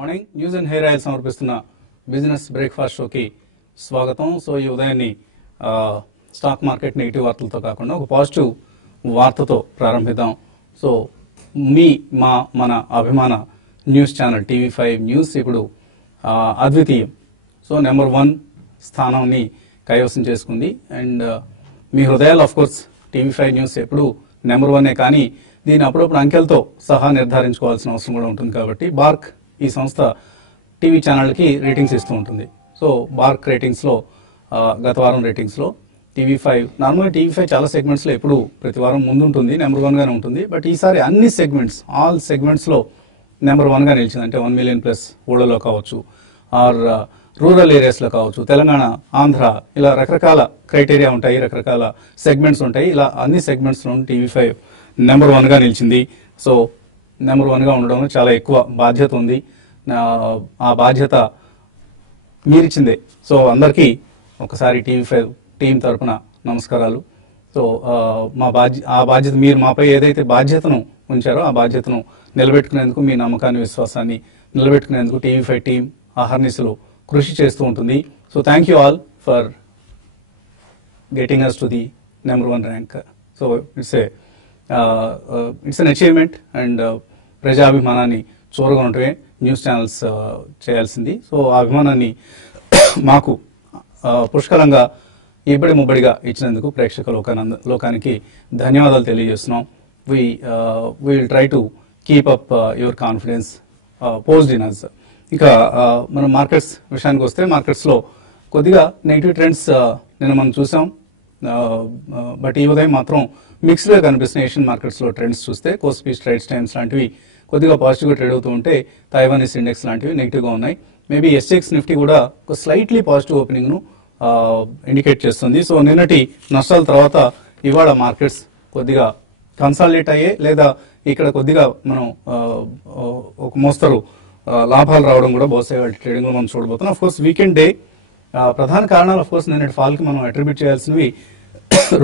Morning news and hair oil సమర్పిస్తున్న business breakfast షోకి స్వాగతం. సో ఈ ఉదయాన్ని స్టాక్ మార్కెట్ నెగిటివ్ వార్తలతో కాకుండా ఒక పాజిటివ్ వార్తతో ప్రారంభిద్దాం. సో మన అభిమాన న్యూస్ ఛానల్ టీవీ5 న్యూస్ ఇప్పుడు అద్వితీయం. సో నెంబర్ 1 స్థానాన్ని కైవసం చేసుకుంది. అండ్ మీ హృదయాలు ఆఫ్ కోర్స్ టీవీ5 న్యూస్ ఎప్పుడు నెంబర్ 1 కానీ దీన్ని అప్పుడప్పుడు అంకెలతో సహా నిర్ధారించుకోవాల్సిన అవసరం కూడా ఉంటుంది. కాబట్టి బార్క్ ఈ సంస్థ టీవీ ఛానల్కి రేటింగ్స్ ఇస్తూ ఉంటుంది. సో బార్క్ రేటింగ్స్లో గత వారం రేటింగ్స్లో టీవీ5 నార్మల్గా టీవీ5 చాలా సెగ్మెంట్స్లో ఎప్పుడు ప్రతి వారం ముందుంటుంది, నెంబర్ 1 గానే ఉంటుంది. బట్ ఈసారి అన్ని సెగ్మెంట్స్ ఆల్ సెగ్మెంట్స్లో నెంబర్ 1 గా నిలిచింది. అంటే 1 మిలియన్ ప్లస్ ఊళ్ళలో కావచ్చు, ఆర్ రూరల్ ఏరియాస్లో కావచ్చు, తెలంగాణ, ఆంధ్ర, ఇలా రకరకాల క్రైటీరియా ఉంటాయి, రకరకాల సెగ్మెంట్స్ ఉంటాయి. ఇలా అన్ని సెగ్మెంట్స్లో టీవీ5 నెంబర్ 1 గా నిలిచింది. సో నెంబర్ 1 గా ఉండడంలో చాలా ఎక్కువ బాధ్యత ఉంది. ఆ బాధ్యత మీరిచ్చిందే. సో అందరికీ ఒకసారి టీవీ5 టీం తరఫున నమస్కారాలు. సో ఆ బాధ్యత మీరు మాపై ఏదైతే బాధ్యతను ఉంచారో ఆ బాధ్యతను నిలబెట్టుకునేందుకు, మీ నమ్మకాన్ని, విశ్వాసాన్ని నిలబెట్టుకునేందుకు టీవీ5 టీం అహర్నిశలు కృషి చేస్తూ ఉంటుంది. So thank you all for getting us to the number 1 rank. So it's an achievement. And ప్రజాభిమానాన్ని చూరగొనటమే న్యూస్ ఛానల్స్ చేయాల్సింది. సో ఆ అభిమానాన్ని మాకు పుష్కలంగా ఇబ్బడి ముబ్బడిగా ఇచ్చినందుకు ప్రేక్షక లోకానికి ధన్యవాదాలు తెలియజేస్తున్నాం. Will try to keep up your confidence posed in us. ఇక మనం మార్కెట్స్ విషయానికి వస్తే, మార్కెట్స్లో కొద్దిగా నెగిటివ్ ట్రెండ్స్ నిన్న మనం చూసాం. బట్ ఈ ఉదయం మాత్రం మిక్స్డ్గా కనిపిస్తున్న ఏషియన్ మార్కెట్స్లో ట్రెండ్స్ చూస్తే కోస్పీ, స్ట్రైట్స్ టైమ్స్ లాంటివి కొద్దిగా పాజిటివ్గా ట్రేడ్ అవుతూ ఉంటే, తైవానీస్ ఇండెక్స్ లాంటివి నెగిటివ్గా ఉన్నాయి. మేబీ ఎస్ఎక్స్ నిఫ్టీ కూడా ఒక స్లైట్లీ పాజిటివ్ ఓపెనింగ్ను ఇండికేట్ చేస్తుంది. సో నిన్నటి నష్టాల తర్వాత ఇవాళ మార్కెట్స్ కొద్దిగా కన్సాలిడేట్ అయ్యే, లేదా ఇక్కడ కొద్దిగా మనం ఒక మోస్తరు లాభాలు రావడం కూడా బహుశా ఇవాళ ట్రేడింగ్లో మనం చూడబోతున్నాం. అఫ్ కోర్స్ వీకెండ్ డే ప్రధాన కారణాలు అఫ్ కోర్స్ నిన్నటి ఫాల్కి మనం అట్రిబ్యూట్ చేయాల్సినవి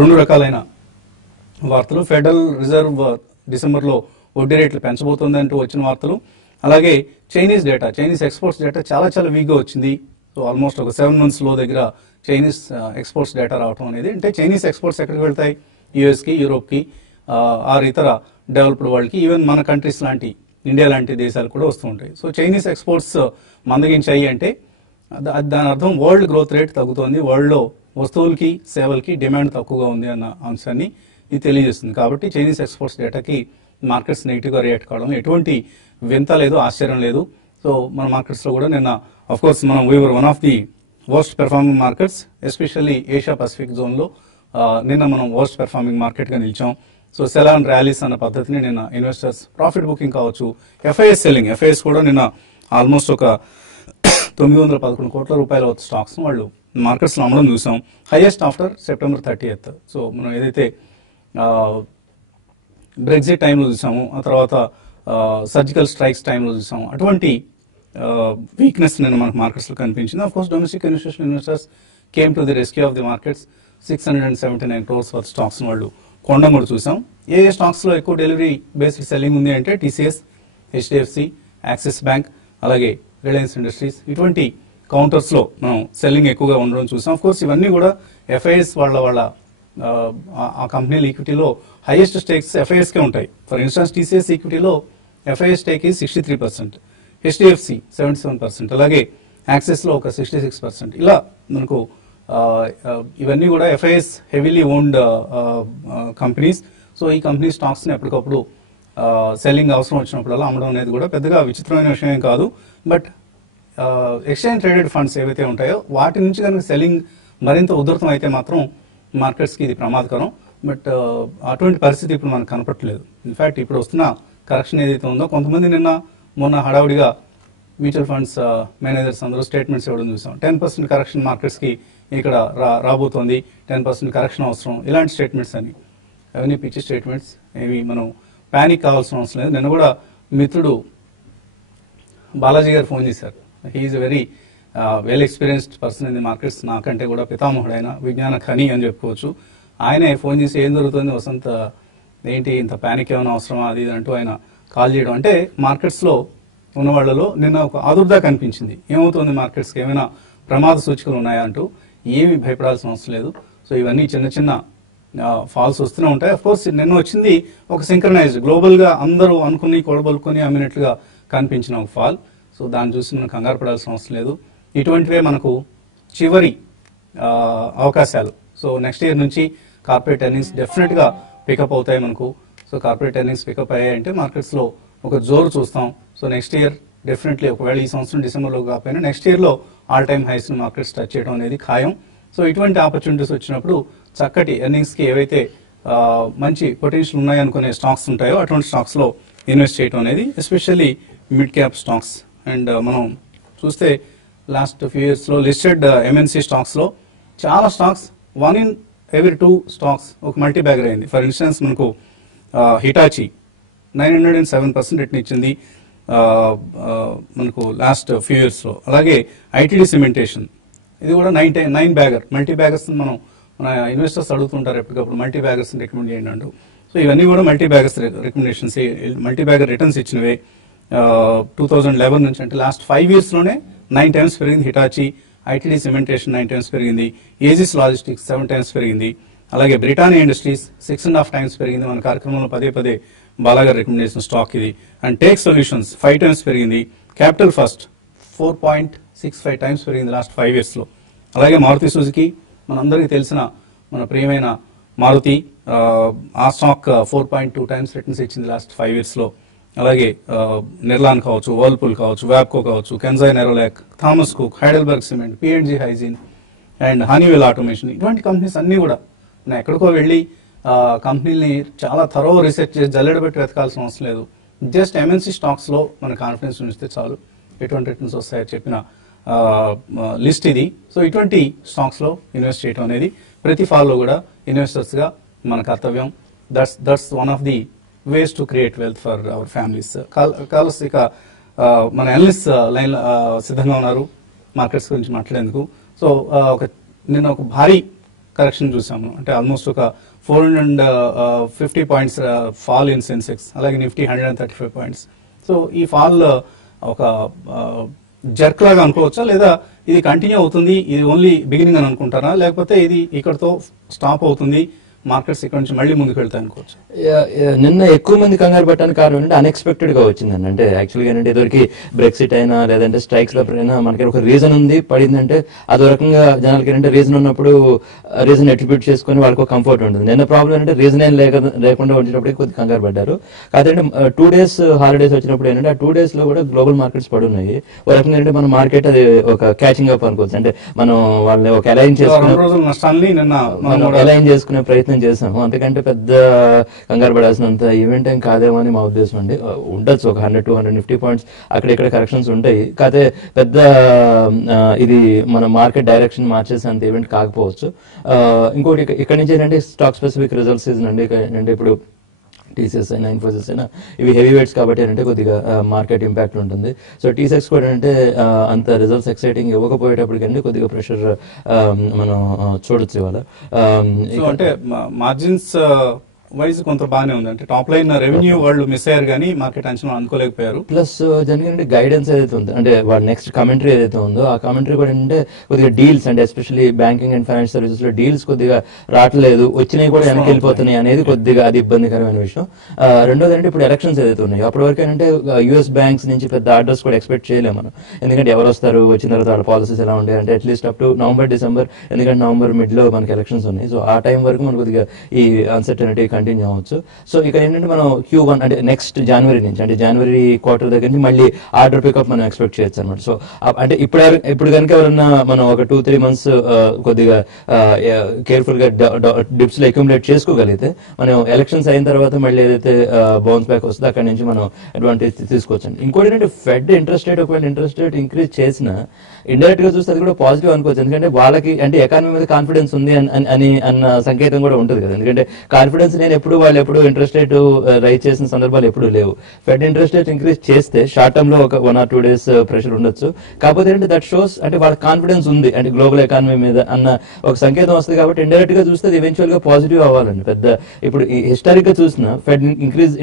2 రకాలైన వార్తలు. ఫెడరల్ రిజర్వ్ డిసెంబర్లో వడ్డీ రేట్లు పెంచబోతుంది అంటూ వచ్చిన వార్తలు, అలాగే Chinese data, Chinese exports data చాలా వీక్గా వచ్చింది. సో ఆల్మోస్ట్ ఒక 7 months లో దగ్గర చైనీస్ ఎక్స్పోర్ట్స్ డేటా రావడం అనేది. అంటే చైనీస్ ఎక్స్పోర్ట్స్ ఎక్కడికి వెళ్తాయి? యూఎస్కి, యూరోప్కి, ఆర్ ఇతర డెవలప్డ్ వరల్డ్కి, ఈవెన్ మన కంట్రీస్ లాంటి ఇండియా లాంటి దేశాలు కూడా వస్తూ ఉంటాయి. సో చైనీస్ ఎక్స్పోర్ట్స్ మందగించాయి అంటే దాని అర్థం వరల్డ్ గ్రోత్ రేట్ తగ్గుతోంది, వరల్డ్లో వస్తువులకి, సేవలకి డిమాండ్ తక్కువగా ఉంది అన్న అంశాన్ని ఇది తెలియజేస్తుంది. కాబట్టి చైనీస్ ఎక్స్పోర్ట్స్ డేటాకి మార్కెట్స్ నెగిటివ్గా రియాక్ట్ కావడం ఎటువంటి వింత లేదు, ఆశ్చర్యం లేదు. సో మన మార్కెట్స్లో కూడా నిన్న అఫ్ కోర్స్ మనం we were one of the worst performing markets, especially Asia Pacific జోన్లో నిన్న మనం వర్స్ట్ పెర్ఫార్మింగ్ మార్కెట్గా నిలిచాం. సో సెల్ అండ్ ర్యాలీస్ అన్న పద్ధతిని నిన్న ఇన్వెస్టర్స్ ప్రాఫిట్ బుకింగ్ కావచ్చు, ఎఫ్ఐఎస్ సెల్లింగ్, ఎఫ్ఐఎస్ కూడా నిన్న ఆల్మోస్ట్ ఒక 911 కోట్ల రూపాయల స్టాక్స్ వాళ్ళు మార్కెట్స్లో అమ్మడం చూసాం. Highest after September 30th. So మనం ఏదైతే బ్రెగ్జిట్ టైంలో చూసాము, ఆ తర్వాత సర్జికల్ స్ట్రైక్స్ టైంలో చూసాము, అటువంటి వీక్నెస్ నేను మనకు మార్కెట్స్లో కనిపించింది. Of course domestic institutional investors came to the rescue of the markets. 679 crores worth stocks వాళ్ళు కొనడం కూడా చూసాం. ఏ స్టాక్స్లో ఎక్కువ డెలివరీ బేస్డ్ సెల్లింగ్ ఉంది అంటే టీసీఎస్, హెచ్డిఎఫ్సి, యాక్సిస్ బ్యాంక్, అలాగే రిలయన్స్ ఇండస్ట్రీస్, ఇటువంటి కౌంటర్స్లో మనం సెల్లింగ్ ఎక్కువగా ఉండడం చూసాం. ఆఫ్ కోర్స్ ఇవన్నీ కూడా ఎఫ్ఐఎస్ వాళ్ళ ఆ కంపెనీల ఈక్విటీలో హైయెస్ట్ స్టేక్స్ ఎఫ్ఐఎస్కే ఉంటాయి. ఫర్ ఇన్స్టాన్స్ టీసీఎస్ ఈక్విటీలో ఎఫ్ఐఎస్ స్టేక్ ఈ 63%, హెచ్డిఎఫ్సి 77%, అలాగే యాక్సిస్లో ఒక 66%. ఇలా మనకు ఇవన్నీ కూడా FIIs heavily owned companies. So ఈ కంపెనీ స్టాక్స్ని ఎప్పటికప్పుడు సెల్లింగ్ అవసరం వచ్చినప్పుడల్లా అమ్మడం అనేది కూడా పెద్దగా విచిత్రమైన విషయం ఏం కాదు. బట్ ఎక్స్చేంజ్ ట్రేడెడ్ ఫండ్స్ ఏవైతే ఉంటాయో వాటి నుంచి కనుక సెల్లింగ్ మరింత ఉధృతం అయితే మాత్రం మార్కెట్స్కి ఇది ప్రమాదకరం. బట్ అటువంటి పరిస్థితి ఇప్పుడు మనకు కనపట్లేదు. ఇన్ఫ్యాక్ట్ ఇప్పుడు వస్తున్న కరెక్షన్ ఏదైతే ఉందో, కొంతమంది మొన్న హడావుడిగా మ్యూచువల్ ఫండ్స్ మేనేజర్స్ అందరూ స్టేట్మెంట్స్ ఇవ్వడం చూసాం. 10% కరెక్షన్ మార్కెట్స్కి ఇక్కడ రాబోతోంది, 10% కరెక్షన్ అవసరం, ఇలాంటి స్టేట్మెంట్స్ అని. అవన్నీ పిచ్చి స్టేట్మెంట్స్, ఏవి మనం ప్యానిక్ కావాల్సిన అవసరం లేదు. నిన్న కూడా మిత్రుడు బాలాజీ గారు ఫోన్ చేశారు. He's a very well experienced person in the markets, నాకంటే కూడా పితామహుడైన విజ్ఞాన ఖని అని చెప్పుకోవచ్చు. ఆయనే ఫోన్ చేసి ఏం జరుగుతుంది వసంత్, ఏంటి ఇంత ప్యానిక్ ఏమైనా అవసరమా అది అంటూ ఆయన కాల్ చేయడం. అంటే మార్కెట్స్లో ఉన్న వాళ్ళలో నిన్న ఒక ఆదుర్దా కనిపించింది. ఏమవుతుంది మార్కెట్స్కి, ఏమైనా ప్రమాద సూచికలు ఉన్నాయా అంటూ. ఏమీ భయపడాల్సిన అవసరం లేదు. సో ఇవన్నీ చిన్న చిన్న ఫాల్స్ వస్తూనే ఉంటాయి. అఫ్ కోర్స్ నిన్న వచ్చింది ఒక సింక్రనైజ్డ్ గ్లోబల్ గా అందరూ అనుకుని కొడబలుకొని అమ్మినట్లుగా కనిపించిన ఒక ఫాల్. సో దాన్ని చూసి మనం కంగారు పడాల్సిన అవసరం లేదు. ఇటువంటివే మనకు చివరి అవకాశాలు. సో నెక్స్ట్ ఇయర్ నుంచి కార్పొరేట్ ఎర్నింగ్స్ డెఫినెట్ గా పికప్ అవుతాయి మనకు. సో కార్పొరేట్ ఎర్నింగ్స్ పికప్ అయ్యాయంటే మార్కెట్స్ లో ఒక జోరు చూస్తాం. సో నెక్స్ట్ ఇయర్ డెఫినెట్లీ ఒకవేళ ఈ సంవత్సరం డిసెంబర్లో కాకపోయినా నెక్స్ట్ ఇయర్ లో all time highs markets touch చేయడం అనేది ఖాయం. సో ఇటువంటి ఆపర్చునిటీస్ వచ్చినప్పుడు చక్కటి ఎర్నింగ్స్ కి ఏవైతే మంచి పొటెన్షియల్ ఉన్నాయనుకునే స్టాక్స్ ఉంటాయో అటువంటి స్టాక్స్ లో ఇన్వెస్ట్ చేయడం అనేది especially mid cap stocks. And మనం చూస్తే లాస్ట్ ఫ్యూ ఇయర్స్ లో లిస్టెడ్ ఎంఎన్సీ స్టాక్స్ లో చాలా స్టాక్స్ 1 in every 2 స్టాక్స్ ఒక మల్టీ బ్యాగర్ అయింది. ఫర్ ఇన్స్టెన్స్ మనకు హిటాచి 907% రిటర్న్ ఇచ్చింది మనకు లాస్ట్ ఫ్యూ ఇయర్స్ లో. అలాగే ఐటీడీ సిమెంటేషన్ ఇది కూడా 9 బ్యాగర్ మల్టీ బ్యాగర్స్ మనం మన ఇన్వెస్టర్స్ అడుగుతుంటారు ఎప్పటికప్పుడు మల్టీ బ్యాగర్స్ రికమెండ్ చేయండి అంటూ. సో ఇవన్నీ కూడా multi baggers recommendations, multi bagger returns ఇచ్చినవే. 2011 నుంచి అంటే లాస్ట్ 5 years లోనే 9 times పెరిగింది హిటాచి. ఐటీడీ సిమెంటేషన్ 9 times పెరిగింది. ఏజిస్ లాజిస్టిక్స్ 7 times పెరిగింది. అలాగే బ్రిటానియా ఇండస్ట్రీస్ 6.5 times పెరిగింది. మన కార్యక్రమంలో పదే బాలాగారు రికమెండేషన్ స్టాక్ ఇది. అండ్ టేక్ సొల్యూషన్స్ 5 times పెరిగింది. క్యాపిటల్ ఫస్ట్ 4.65 times పెరిగింది లాస్ట్ 5 years లో. అలాగే మారుతి సుజుకి మనందరికీ తెలిసిన మన ప్రియమైన మారుతి, ఆ స్టాక్ 4.2 times రిటర్న్స్ ఇచ్చింది లాస్ట్ 5 years లో. అలాగే నిర్లాన్ కావచ్చు, వర్ల్పూల్ కావచ్చు, వ్యాప్కో కావచ్చు, కెన్జాయ్ Nerolac, Thomas Cook, Heidelberg cement, P&G hygiene and Honeywell automation, ఇటువంటి కంపెనీస్ అన్ని కూడా నేను ఎక్కడికో వెళ్ళి కంపెనీని చాలా థరో రీసెర్చ్ చేసి జల్లెడబెట్టి వెతకాల్సిన అవసరం లేదు. జస్ట్ ఎంఎన్సీ స్టాక్స్ లో మన కాన్ఫిడెన్స్ ఉంచితే చాలు ఎటువంటి రిటర్న్స్ వస్తాయో చెప్పిన లిస్ట్ ఇది. సో ఇటువంటి స్టాక్స్ లో ఇన్వెస్ట్ చేయడం అనేది ప్రతి ఫాల్ లో కూడా ఇన్వెస్టర్స్ గా మన కర్తవ్యం. That's one of the ways to create wealth for our families. Calls ఇక మన అనలిస్ట్ లైన్ సిద్ధంగా ఉన్నారు మార్కెట్స్ గురించి మాట్లాడేందుకు. సో నిన్న ఒక భారీ కరెక్షన్ చూసాము. అంటే ఆల్మోస్ట్ ఒక 450 points ఫాల్ ఇన్ సెన్సెక్స్, అలాగే నిఫ్టీ 135 points. సో ఈ ఫాల్ ఒక జర్క్ లాగా అనుకోవచ్చా, లేదా ఇది కంటిన్యూ అవుతుంది, ఇది ఓన్లీ బిగినింగ్ అని అనుకుంటారా, లేకపోతే ఇది ఇక్కడతో స్టాప్ అవుతుంది, మార్కెట్స్ ఇక్కడ నుంచి మళ్ళీ ముందుకు వెళ్తాయి అనుకోవచ్చు? నిన్న ఎక్కువ మంది కంగారు పెట్టడానికి కారణం ఏంటంటే అన్ఎక్స్పెక్టెడ్ గా వచ్చిందండి. అంటే యాక్చువల్గా ఏంటంటే ఇదివరకు బ్రెక్సిట్ అయినా లేదంటే స్ట్రైక్స్ లో అయినా మనకి ఒక రీజన్ ఉంది పడిందంటే అదో రకంగా జనాలకి ఏంటంటే రీజన్ ఉన్నప్పుడు రీజన్ అట్రిబ్యూట్ చేసుకుని వాళ్ళకి ఒక కంఫర్ట్ ఉంటుంది. నిన్న ప్రాబ్లం ఏంటంటే రీజన్ ఏం లేకుండా వచ్చినప్పుడు కొద్దిగా కంగారు పడ్డారు. కాదంటే 2 days హాలిడేస్ వచ్చినప్పుడు ఏంటంటే ఆ 2 days లో కూడా గ్లోబల్ మార్కెట్స్ పడున్నాయి. ఒక రకంగా ఏంటంటే మన మార్కెట్ అది ఒక క్యాచింగ్ అప్ అనుకోవచ్చు. అంటే మనం వాళ్ళని ఒక అలైన్ చేసుకునే ప్రయత్నం చేసాము. అంతకంటే పెద్ద కంగారు పడాల్సినంత ఈవెంట్ ఏం కాదేమో అని మా ఉద్దేశం అండి. ఉండొచ్చు ఒక 100-250 points అక్కడ ఇక్కడ కరెక్షన్స్ ఉంటాయి. కాకపోతే పెద్ద ఇది మన మార్కెట్ డైరెక్షన్ మార్చేసేంత ఈవెంట్ కాకపోవచ్చు. ఇంకోటి ఇక్కడ నుంచి ఏంటంటే స్టాక్ స్పెసిఫిక్ రిజల్ట్స్ సీజన్ అండి. అంటే ఇప్పుడు టీసీఎస్ అయినా ఇన్ఫోసిస్ అయినా ఇవి హెవీ వెయిట్స్ కాబట్టి ఏంటంటే కొద్దిగా మార్కెట్ ఇంపాక్ట్ ఉంటుంది. సో టీసెక్స్ కూడా అంటే అంత రిజల్ట్స్ ఎక్సైటింగ్ ఇవ్వకపోయేటప్పటికంటే కొద్దిగా ప్రెషర్ మనం చూడొచ్చు ఇవాళ. అంటే మార్జిన్స్ వైజ్ కొంత బాగానే ఉంది. అంటే టాప్ లైన్ రెవెన్యూ వాళ్ళు మిస్ అయ్యారు కానీ మార్కెట్ అంచనా అందుకోలేకపోయారు. ప్లస్ జనరల్ గైడెన్స్ ఏదైతే ఉందో అంటే వాళ్ళ నెక్స్ట్ కమెంటరీ ఏదైతే ఉందో ఆ కమెంటరీ కూడా ఏంటంటే కొద్దిగా డీల్స్ అంటే especially banking and finance services లో డీల్స్ కొద్దిగా రావట్లేదు, వచ్చినాయి కూడా వెనక్కి వెళ్ళిపోతున్నాయి అనేది కొద్దిగా అది ఇబ్బందికరమైన విషయం. రెండోది అంటే ఇప్పుడు ఎలక్షన్స్ ఏదైతే ఉన్నాయో అప్పటి వరకు ఏంటంటే యుఎస్ బ్యాంక్స్ నుంచి పెద్ద ఆర్డర్స్ కూడా ఎక్స్పెక్ట్ చేయలేము మనం. ఎందుకంటే ఎవరు వస్తారు, వచ్చిన తర్వాత వాళ్ళ పాలసీస్ ఎలా ఉంటాయి అంటే అట్లీస్ట్ అప్ టు నవంబర్-డిసెంబర్, ఎందుకంటే నవంబర్ మిడ్ లో మనకి ఎలక్షన్స్ ఉన్నాయి. సో ఆ టైం వరకు మనకు కొద్దిగా ఈ అన్సర్టనిటీ కంటిన్యూ అవ్వచ్చు. సో ఇక్కడ ఏంటంటే మనం Q1 అంటే నెక్స్ట్ జనవరి నుంచి అంటే జనవరి క్వార్టర్ దగ్గర నుంచి మళ్ళీ ఆర్డర్ పికప్ మనం ఎక్స్పెక్ట్ చేయొచ్చు అనమాట. సో అంటే ఇప్పుడు కనుక ఎవరన్నా మనం ఒక 2-3 months కొద్దిగా కేర్ఫుల్ గా డిప్స్ లో అక్యుములేట్ చేసుకోగలిగితే మనం ఎలక్షన్స్ అయిన తర్వాత మళ్ళీ ఏదైతే బౌన్స్ బ్యాక్ వస్తుందో అక్కడ నుంచి మనం అడ్వాంటేజ్ తీసుకోవచ్చు. ఇంకోటి ఏంటంటే ఫెడ్ ఇంట్రెస్ట్ రేట్ ఒకవేళ ఇంట్రెస్ట్ రేట్ ఇంక్రీజ్ చేసినా ఇండైరెక్ట్ గా చూస్తే అది కూడా పాజిటివ్ అనుకోవచ్చు. ఎందుకంటే వాళ్ళకి అంటే ఎకానమీ మీద కాన్ఫిడెన్స్ ఉంది అన్న సంకేతం కూడా ఉంటుంది కదా. ఎందుకంటే కాన్ఫిడెన్స్ నేను వాళ్ళు ఎప్పుడు ఇంట్రెస్ట్ రేట్ రైజ్ చేసిన సందర్భాలు ఎప్పుడు లేవు. ఫెడ్ ఇంట్రెస్ట్ రేట్ ఇంక్రీజ్ చేస్తే షార్ట్ టర్మ్ లో ఒక 1 or 2 days ప్రెషర్ ఉండొచ్చు. కాకపోతే అంటే దట్ షోస్ అంటే వాళ్ళ కాన్ఫిడెన్స్ ఉంది అంటే గ్లోబల్ ఎకానమీ మీద అన్న ఒక సంకేతం వస్తుంది. కాబట్టి ఇండైరెక్ట్ గా చూస్తే అది ఈవెన్చువల్ గా పాజిటివ్ అవ్వాలండి. పెద్ద ఇప్పుడు హిస్టారిక్ గా చూసిన ఫెడ్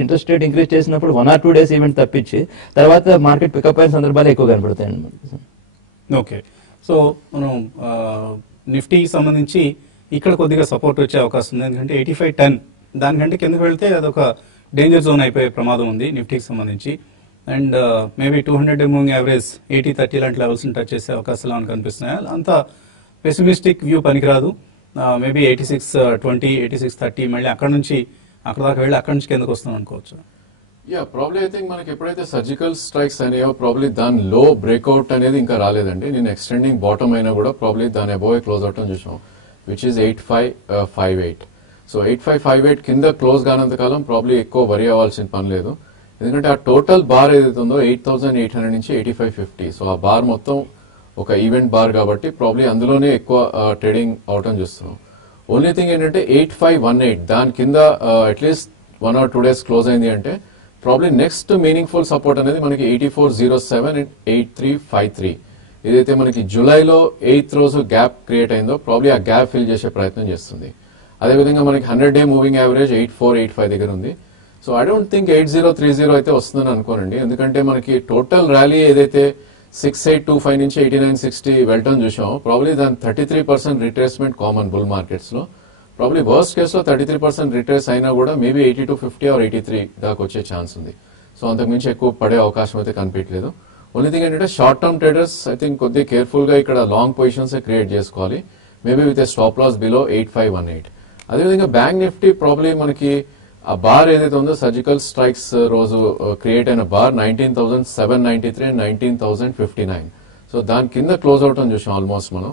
ఇంట్రెస్ట్ రేట్ ఇంక్రీజ్ చేసినప్పుడు 1 or 2 days ఈవెంట్ తప్పించి తర్వాత మార్కెట్ పికప్ అయిన సందర్భాలు ఎక్కువ కనబడతాయండి. ఓకే, సో మనం నిఫ్టీకి సంబంధించి ఇక్కడ కొద్దిగా సపోర్ట్ వచ్చే అవకాశం ఉంది. ఎందుకంటే 8510 దానికంటే కిందకి వెళ్తే అదొక డేంజర్ జోన్ అయిపోయే ప్రమాదం ఉంది నిఫ్టీకి సంబంధించి. అండ్ మేబీ 200 మూవింగ్ యావరేజ్ 80-30 లాంటి లెవెల్స్ టచ్ చేసే అవకాశాలు మనకు కనిపిస్తున్నాయి. అంత పెసిమిస్టిక్ వ్యూ పనికిరాదు. మేబీ 8620 8630 మళ్ళీ అక్కడ నుంచి అక్కడ దాకా వెళ్ళి అక్కడ నుంచి కిందకు వస్తాం అనుకోవచ్చు. ప్రాబ్లీ ఐ థింక్ మనకి ఎప్పుడైతే సర్జికల్ స్ట్రైక్స్ అనేవో ప్రాబ్లీ దాని లో బ్రేక్అవుట్ అనేది ఇంకా రాలేదండి. నేను ఎక్స్టెండింగ్ బాటమ్ అయినా కూడా ప్రాబ్లీ దాని అబోవ్ క్లోజ్ అవటం చూసాం, విచ్ ఇస్ 8558. సో 8558 కింద క్లోజ్ కానంత కాలం ప్రాబ్లీ ఎక్కువ వరి అవ్వాల్సిన పని లేదు. ఎందుకంటే ఆ టోటల్ బార్ ఏదైతే ఉందో 8800 నుంచి 8550, సో ఆ బార్ మొత్తం ఒక ఈవెంట్ బార్ కాబట్టి ప్రాబ్లీ అందులోనే ఎక్కువ ట్రేడింగ్ అవటం చూస్తున్నాం. ఓన్లీ థింగ్ ఏంటంటే 8518 దాని కింద అట్లీస్ట్ 1 or 2 days క్లోజ్ అయింది అంటే ప్రాబ్లీ నెక్స్ట్ మీనింగ్ఫుల్ సపోర్ట్ అనేది మనకి 8407 and 8353. ఏదైతే మనకి జూలైలో 8th రోజు గ్యాప్ క్రియేట్ అయిందో ప్రాబ్లీ ఆ గ్యాప్ ఫిల్ చేసే ప్రయత్నం చేస్తుంది. అదేవిధంగా మనకి 100-day మూవింగ్ యావరేజ్ 8485 దగ్గర ఉంది. సో ఐ డోంట్ థింక్ 8030 అయితే వస్తుందని అనుకోనండి. ఎందుకంటే మనకి టోటల్ ర్యాలీ ఏదైతే 6825 నుంచి 8960 వెళ్ళటం చూసాం, ప్రాబ్లీ దాని 33% రిట్రేస్మెంట్ కామన్ బుల్ మార్కెట్స్ లో. ప్రాబ్లీ వర్స్ట్ కేసులో 33% రిట్రేస్ అయినా కూడా మేబీ 8250 or 83 దాకా వచ్చే ఛాన్స్ ఉంది. సో అంతకుమించి ఎక్కువ పడే అవకాశం అయితే కనిపించలేదు. ఓన్లీ థింగ్ ఏంటంటే short term traders I think కొద్దిగా కేర్ఫుల్ గా ఇక్కడ లాంగ్ పొజిషన్స్ క్రియేట్ చేసుకోవాలి, maybe with a stop loss below 8518. అదేవిధంగా బ్యాంక్ నిఫ్టీ ప్రాబ్లీ మనకి ఆ బార్ ఏదైతే ఉందో సర్జికల్ స్ట్రైక్స్ రోజు క్రియేట్ అయిన బార్ 19,793 and 19,059. సో దాని కింద క్లోజ్ అవటం చూసాం ఆల్మోస్ట్ మనం.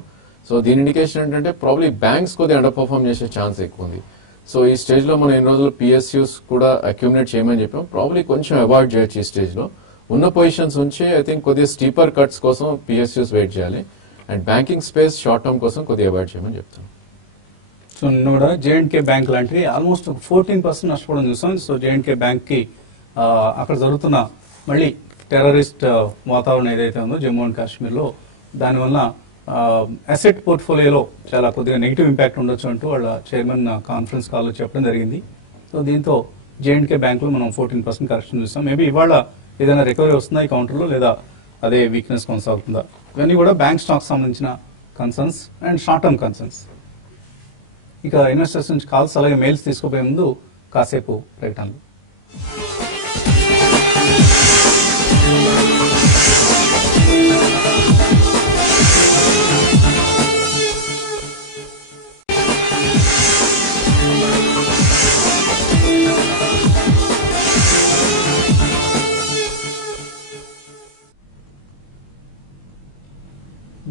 సో దీని ఇండికేషన్ ఏంటంటే ప్రాబ్లీ బ్యాంక్స్ కొద్దిగా అండర్ పర్ఫార్మ్ చేసే ఛాన్స్ ఎక్కువ ఉంది. సో ఈ స్టేజ్ లో మనం ఎన్ని రోజులు పిఎస్యూస్ కూడా అక్యూమిలేట్ చేయమని చెప్పాం, ప్రాబ్లీ కొంచెం అవాయిడ్ చేయొచ్చు ఈ స్టేజ్ లో. ఉన్న పొజిషన్స్ ఉంచి ఐ థింక్ కొద్దిగా స్టీపర్ కట్స్ కోసం పిఎస్యూస్ వెయిట్ చేయాలి and banking space short term కోసం కొద్దిగా అవాయిడ్ చేయమని చెప్తాను. సో నిన్న కూడా జేఎండ్కే బ్యాంక్ లాంటివి ఆల్మోస్ట్ 14% నష్టపోవడం చూసాం. సో జేఎండ్కే బ్యాంక్ కి అక్కడ జరుగుతున్న మళ్ళీ టెర్రరిస్ట్ వాతావరణం ఏదైతే ఉందో జమ్మూ అండ్ కాశ్మీర్ లో, దానివల్ల అసెట్ పోర్ట్ఫోలియోలో చాలా కొద్దిగా నెగిటివ్ ఇంపాక్ట్ ఉండొచ్చు అంటూ వాళ్ళ చైర్మన్ కాన్ఫరెన్స్ కాల్లో చెప్పడం జరిగింది. సో దీంతో జేఎండ్కే బ్యాంక్ లో మనం 14% కరెక్షన్ చూస్తాం. మేబీ ఇవాళ ఏదైనా రికవరీ వస్తుందా ఈ కౌంటర్లో, లేదా అదే వీక్నెస్ కొనసాగుతుందా? ఇవన్నీ కూడా బ్యాంక్ స్టాక్ సంబంధించిన concerns and short term concerns. ఇక ఇన్వెస్టర్స్ నుంచి కాల్స్ అలాగే మెయిల్స్ తీసుకోబోయే ముందు కాసేపు ప్రకటనలు.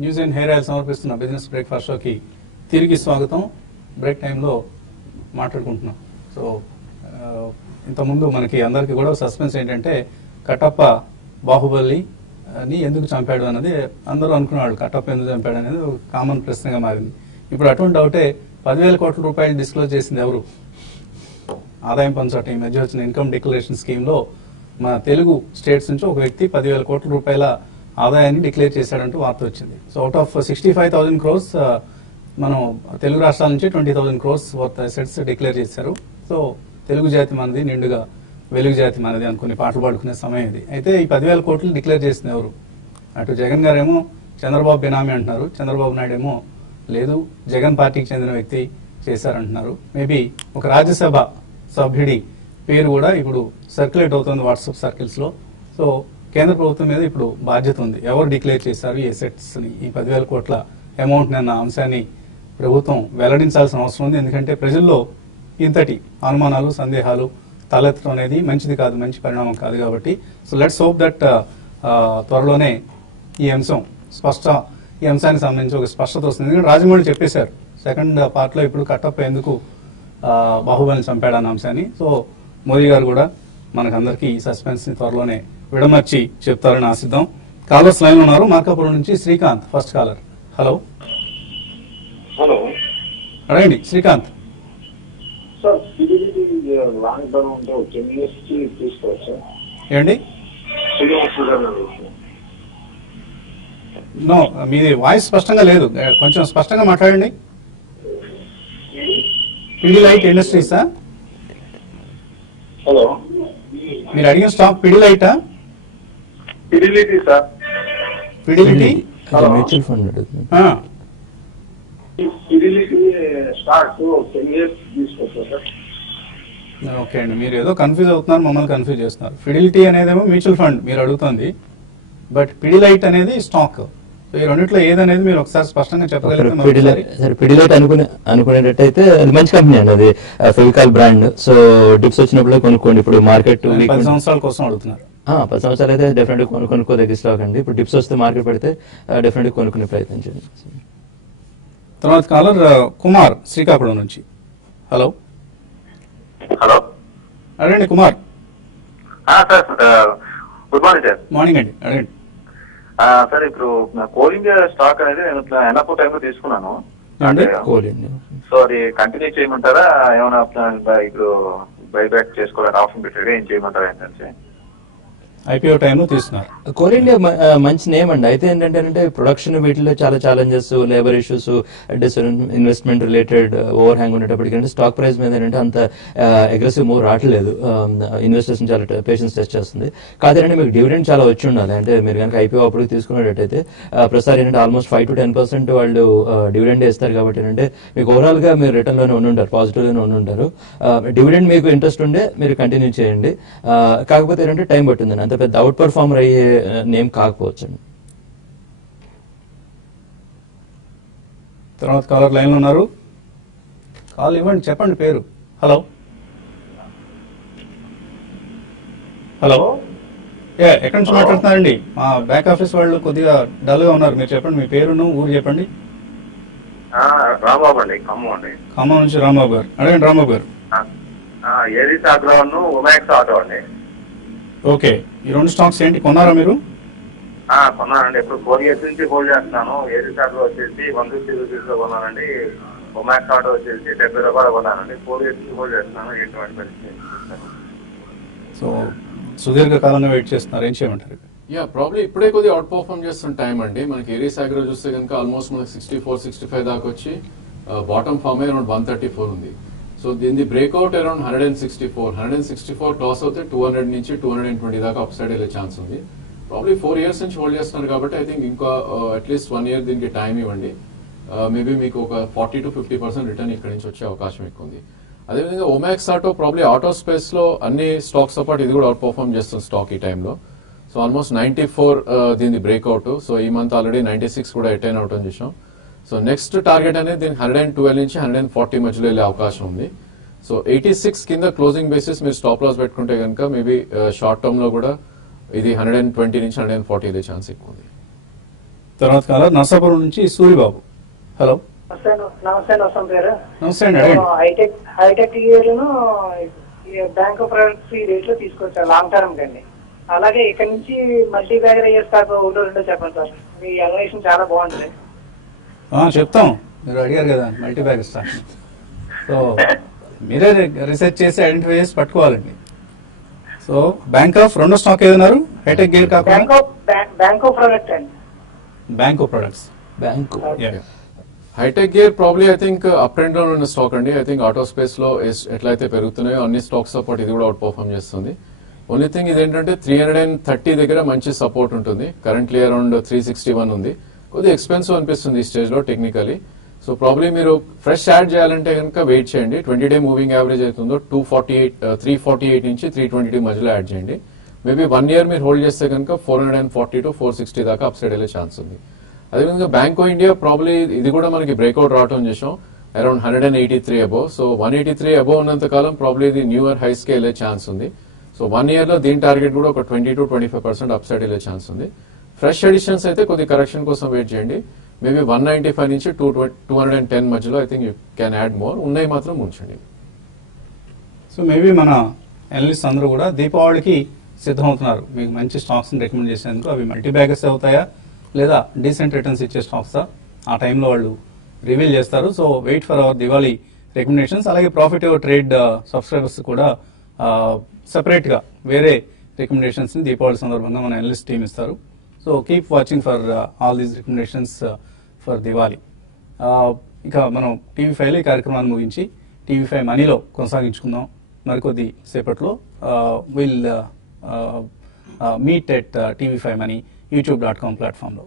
న్యూస్ అండ్ హెయిర్ ఆయిల్ సమర్పిస్తున్న బిజినెస్ బ్రేక్ఫాస్ట్ షోకి తిరిగి స్వాగతం. బ్రేక్ టైంలో మాట్లాడుకుంటున్నాం. సో ఇంతకుముందు మనకి అందరికీ కూడా సస్పెన్స్ ఏంటంటే కట్టప్ప బాహుబలిని ఎందుకు చంపాడు అన్నది అందరూ అనుకునేవాళ్ళు. కట్టప్ప ఎందుకు చంపాడు అనేది ఒక కామన్ ప్రశ్నగా మారింది. ఇప్పుడు అటువంటి డౌటే 10,000 కోట్ల రూపాయలు డిస్క్లోజ్ చేసింది ఎవరు? ఆదాయం పన్ను చట్టం ఈ మధ్య వచ్చిన ఇన్కమ్ డిక్లరేషన్ స్కీమ్ లో మన తెలుగు స్టేట్స్ నుంచి ఒక వ్యక్తి 10,000 కోట్ల రూపాయల ఆదాయాన్ని డిక్లేర్ చేశాడంటూ వార్త వచ్చింది. సో అవుట్ ఆఫ్ 65,000 crores మనం తెలుగు రాష్ట్రాల నుంచి 20,000 crores వర్త్ అసెట్స్ డిక్లేర్ చేశారు. సో తెలుగు జాతి మనది, నిండుగా వెలుగు జాతి మనది అనుకుని పాటలు పాడుకునే సమయం ఇది. అయితే ఈ 10,000 కోట్లు డిక్లేర్ చేసింది ఎవరు? అటు జగన్ గారేమో చంద్రబాబు బినామీ అంటున్నారు, చంద్రబాబు నాయుడు ఏమో లేదు జగన్ పార్టీకి చెందిన వ్యక్తి చేశారంటున్నారు. మేబీ ఒక రాజ్యసభ సభ్యుడి పేరు కూడా ఇప్పుడు సర్క్యులేట్ అవుతుంది వాట్సాప్ సర్కిల్స్ లో. సో కేంద్ర ప్రభుత్వం మీద ఇప్పుడు బాధ్యత ఉంది. ఎవరు డిక్లేర్ చేశారు ఈ అసెట్స్ ని, ఈ 10,000 కోట్ల అమౌంట్ అన్న అంశాన్ని ప్రభుత్వం వెల్లడించాల్సిన అవసరం ఉంది. ఎందుకంటే ప్రజల్లో ఇంతటి అనుమానాలు, సందేహాలు తలెత్తడం అనేది మంచిది కాదు, మంచి పరిణామం కాదు. కాబట్టి సో లెట్స్ హోప్ దట్ త్వరలోనే ఈ అంశానికి సంబంధించి ఒక స్పష్టత వస్తుంది. ఎందుకంటే రాజమౌళి చెప్పేశారు సెకండ్ పార్ట్ లో ఇప్పుడు కట్టప్ప ఎందుకు బాహుబలిని చంపాడన్న అంశాన్ని. సో మోదీ గారు కూడా మనకందరికీ ఈ సస్పెన్స్ ని త్వరలోనే విడమర్చి చెప్తారని ఆశిద్దాం. కాలర్స్ లైన్ ఉన్నారు. మార్కాపురం నుంచి Srikanth first caller. Hello hello అడగండి Srikanth. Sir CBDT long term ఉంటే 10 years కి తీసుకోవచ్చు. ఏండి నో, మీది వాయిస్ స్పష్టంగా లేదు, కొంచెం స్పష్టంగా మాట్లాడండి. పిడిలైట్ ఇండస్ట్రీసా? హలో, మీరు అడిగిన స్టాక్ పిడిలైటా? Fidelity sir. Fidelity mutual fund అడుగుతుంది. ఫిడిలిటీ స్టాక్ 10 years తీసుకోవచ్చు సార్. ఓకే అండి, మీరు ఏదో కన్ఫ్యూజ్ అవుతున్నారు, మమ్మల్ని కన్ఫ్యూజ్ చేస్తున్నారు. ఫిడిలిటీ అనేదేమో మ్యూచువల్ ఫండ్ మీరు అడుగుతుంది, బట్ పిడిలైట్ అనేది స్టాక్. సో ఈ రెండిట్లో ఏదనేది మీరు ఒకసారి స్పష్టంగా చెప్పగలిగితే. పిడిలైట్ అనుకునేటట్టయితే అది మంచి కంపెనీ అండి, అది ఫెవికాల్ బ్రాండ్. సో డిప్స్ వచ్చినప్పుడు కొనుక్కోండి. ఇప్పుడు మార్కెట్ 10 సంవత్సరాల కోసం అడుగుతున్నారు. 10 సంవత్సరాలు అయితే డెఫినెట్ కొనుక్కోదగ్గ స్టాక్ అండి. ఇప్పుడు డిప్స్ వస్తే మార్కెట్ పెడితే డెఫినెట్ కొనుక్కునే ప్రయత్నం చేయండి. తర్వాత కాలర్ కుమార్ శ్రీకాకుళం నుంచి. హలో హలో, అడగండి Kumar. Sir good morning sir. Morning అండి, అడగండి. సార్ ఇప్పుడు కోలింగ్ స్టాక్ అనేది నేను ఎన్ఎఫ్ టైంలో తీసుకున్నాను. సో అది కంటిన్యూ చేయమంటారా, ఏమైనా ఇప్పుడు బైబ్యాక్ చేసుకోవడానికి ఆప్షన్ పెట్టారు, ఏం చేయమంటారా ఏంటంటే? ఐపీఓ టైంలో తీసుకున్నారు. కోల్ ఇండియా మంచి నేమ్ అండి. అయితే ఏంటంటే ప్రొడక్షన్ వీటిలో చాలా challenges, labour issues, investment related overhang ఉండేటప్పటికంటే స్టాక్ ప్రైస్ మీద ఏంటంటే అంత అగ్రెసివ్ మూవ్ రావట్లేదు. ఇన్వెస్టర్స్ చాలా పేషెన్స్ టెస్ట్ చేస్తుంది. కాదంటే మీకు డివిడెండ్ చాలా వచ్చి ఉండాలి. అంటే మీరు కనుక ఐపీఓ అప్పుడు తీసుకున్నట్టయితే ప్రస్తుతం ఏంటంటే ఆల్మోస్ట్ 5 to 10% వాళ్ళు డివిడెండ్ వేస్తారు. కాబట్టి ఏంటంటే మీకు ఓవరాల్ గా మీరు రిటర్న్ లోనే ఉండుంటారు, పాజిటివ్ లోనే ఉండుంటారు. డివిడెండ్ మీకు ఇంట్రెస్ట్ ఉండే మీరు కంటిన్యూ చేయండి. కాకపోతే ఏంటంటే టైం పట్టిందండి, అంత పెద్ద అవుట్ పర్ఫార్మర్ అయ్యే నేమ్ కాకపోవచ్చు. తర్వాత కాలర్ లైన్ లో ఉన్నారు, కాల్ ఇవ్వండి, చెప్పండి పేరు. హలో హలో, ఎక్కడి నుంచి మాట్లాడుతున్నారండి? మా బ్యాక్ ఆఫీస్ వాళ్ళు కొద్దిగా డల్ గా ఉన్నారు, మీరు చెప్పండి మీ పేరును ఊరు చెప్పండి. రాంబాబు అండి, ఖమ్మం అండి. ఖమ్మం నుంచి రాంబాబు గారు, అడగండి రాంబాబు గారు. ఏరిస్ ఆగ్రో ఉమాక్స్ ఆటో అండి. ఓకే, ఈ రెండు స్టాక్స్ ఏంటి కొన్నారా మీరు? కొన్నానండి, ఇప్పుడు 4 years నుంచి హోల్డ్ చేస్తున్నాను. ఏరిస్ ఆగ్రో వచ్చేసి 150 rupees లో కొన్నానండి. ఉమాక్స్ ఆటో వచ్చేసి 70 రూపాయలు కొన్నానండి. 4 years నుంచి హోల్డ్ చేస్తున్నాను. ఎటువంటి పరిస్థితి? సో సుదీర్ఘకాలంగా వెయిట్ చేస్తున్నారు, ఏం చేయమంటారు? ప్రాబ్లీ ఇప్పుడే కొద్దిగా అవుట్ పర్ఫార్మ్ చేస్తున్న టైం అండి. మనకి ఏరిస్ ఆగ్రో చూస్తే కనుక ఆల్మోస్ట్ మనకి 64-65 దాకా వచ్చి బాటమ్ ఫామ్ అరౌండ్ 134 ఉంది. సో దీని బ్రేక్అవుట్ అరౌండ్ 164 క్లాస్ అవుతే 200 నుంచి 220 దాకా అప్ సైడ్ వెళ్ళే ఛాన్స్ ఉంది. ప్రాబ్లీ 4 years నుంచి హోల్డ్ చేస్తున్నారు కాబట్టి ఐ థింక్ ఇంకా అట్లీస్ట్ 1 year దీనికి టైం ఇవ్వండి. మేబీ మీకు ఒక 40 to 50% రిటర్న్ ఇక్కడ నుంచి వచ్చే అవకాశం ఎక్కువ ఉంది. అదేవిధంగా Omax auto probably auto space లో అన్ని స్టాక్స్ తో పాటు ఇది కూడా అవుట్ పర్ఫార్మ్ చేస్తుంది స్టాక్ ఈ టైంలో. సో ఆల్మోస్ట్ 94 దీని బ్రేక్అవుట్. సో ఈ మంత్ ఆల్రెడీ 96 కూడా అటైన్ అవటం చూసాం. సో నెక్స్ట్ టార్గెట్ అనేది దీనికి 112 నుంచి 140 మధ్యలో వెళ్ళే అవకాశం ఉంది. సో 86 కింద క్లోజింగ్ బేసిస్ మీరు స్టాప్ లాస్ పెట్టుకుంటే కనుక మేబీ షార్ట్ టర్మ్ లో కూడా ఇది 120 నుంచి 140 వెళ్ళే ఛాన్స్ ఎక్కువ ఉంది. తర్వాత కాలం నర్సాపురం నుంచి సూరిబాబు. హలో నమస్తే గారు. నమస్తే అండి. Hi tech gear bank of products ఈ రేట్ లో తీసుకొచ్చారు లాంగ్ టర్మ్ కండి. అలాగే ఇక్కడ నుంచి మల్టీ బ్యాగర్ అయ్యే స్టాక్ ఒకటో రెండో చెప్పండి సార్, మీ ఎలివేషన్ చాలా బాగుంటుంది. చెప్తాం, మీరు అడిగారు కదా మల్టీ బ్యాగ్ స్టాక్. సో మీరే రీసెర్చ్ చేసి ఐడెంటిఫై చేసి పట్టుకోవాలండి. సో బ్యాంక్ ఆఫ్ రెండో స్టాక్ ఏదన్నారు? హైటెక్ గేర్ కాకుండా బ్యాంక్ ఆఫ్ ప్రొడక్ట్ అండి. Bank of products. Hi tech gear probably I think up trend లో ఉన్న స్టాక్ అండి. ఐ థింక్ ఆటో స్పేస్ లో ఎట్లయితే పెరుగుతున్నాయో అన్ని స్టాక్స్ తో పాటు ఇది కూడా అవుట్ పర్ఫార్మ్ చేస్తుంది. ఓన్లీ థింగ్ ఇదేంటంటే 330 దగ్గర మంచి సపోర్ట్ ఉంటుంది. కరెంట్లీ అరౌండ్ 361 ఉంది. కొద్దిగా ఎక్స్పెన్సివ్ అనిపిస్తుంది ఈ స్టేజ్ లో టెక్నికలీ. సో ప్రాబ్లీ మీరు ఫ్రెష్ యాడ్ చేయాలంటే కనుక వెయిట్ చేయండి. 20-day మూవింగ్ యావరేజ్ అవుతుందో 348 నుంచి 322 మధ్యలో యాడ్ చేయండి. మేబీ 1 year మీరు హోల్డ్ చేస్తే కనుక 440 to 460 దాకా అప్ సైడ్ వెళ్ళే ఛాన్స్ ఉంది. అదేవిధంగా బ్యాంక్ ఆఫ్ ఇండియా ప్రాబ్లీ ఇది కూడా మనకి బ్రేక్అవుట్ రావటం చేసాం అరౌండ్ 183 అబోవ్. సో 183 అబోవ్ ఉన్నంత కాలం ప్రాబ్లీ ఇది న్యూ ఇయర్ హైస్ కి వెళ్ళే ఛాన్స్ ఉంది. సో 1 year లో దీని టార్గెట్ కూడా ఒక 20 to 25% అప్ సైడ్ వెళ్ళే ఛాన్స్ ఉంది. ఫ్రెష్ ఎడిషన్స్ అయితే కొద్ది కరెక్షన్ కోసం వెయిట్ చేయండి. మేబీ 195 నుంచి 210 మధ్యలో I think you can add more. ఉన్నాయి మాత్రం ఉంచండి. సో మేబీ మన అనలిస్ట్ అందరూ కూడా దీపావళికి సిద్ధమవుతున్నారు. మీకు మంచి స్టాక్స్ రికమెండ్ చేసేందుకు అవి మల్టీ బ్యాగర్స్ అవుతాయా లేదా డీసెంట్ రిటర్న్స్ ఇచ్చే స్టాక్సా ఆ టైంలో వాళ్ళు రివీల్ చేస్తారు. So wait for our Diwali recommendations. అలాగే ప్రాఫిట్ యువర్ ట్రేడ్ సబ్స్క్రైబర్స్ కూడా సెపరేట్ గా వేరే రికమెండేషన్స్ ని దీపావళి సందర్భంగా మన అనలిస్ట్ టీమ్ ఇస్తారు. So keep watching for all these recommendations for Diwali. ఇక మనం TV5 ఈ కార్యక్రమాన్ని ముగించి TV5 మనీలో కొనసాగించుకుందాం. మరికొద్ది సేపట్లో will meet at TV5 Money youtube.com ప్లాట్ఫామ్లో.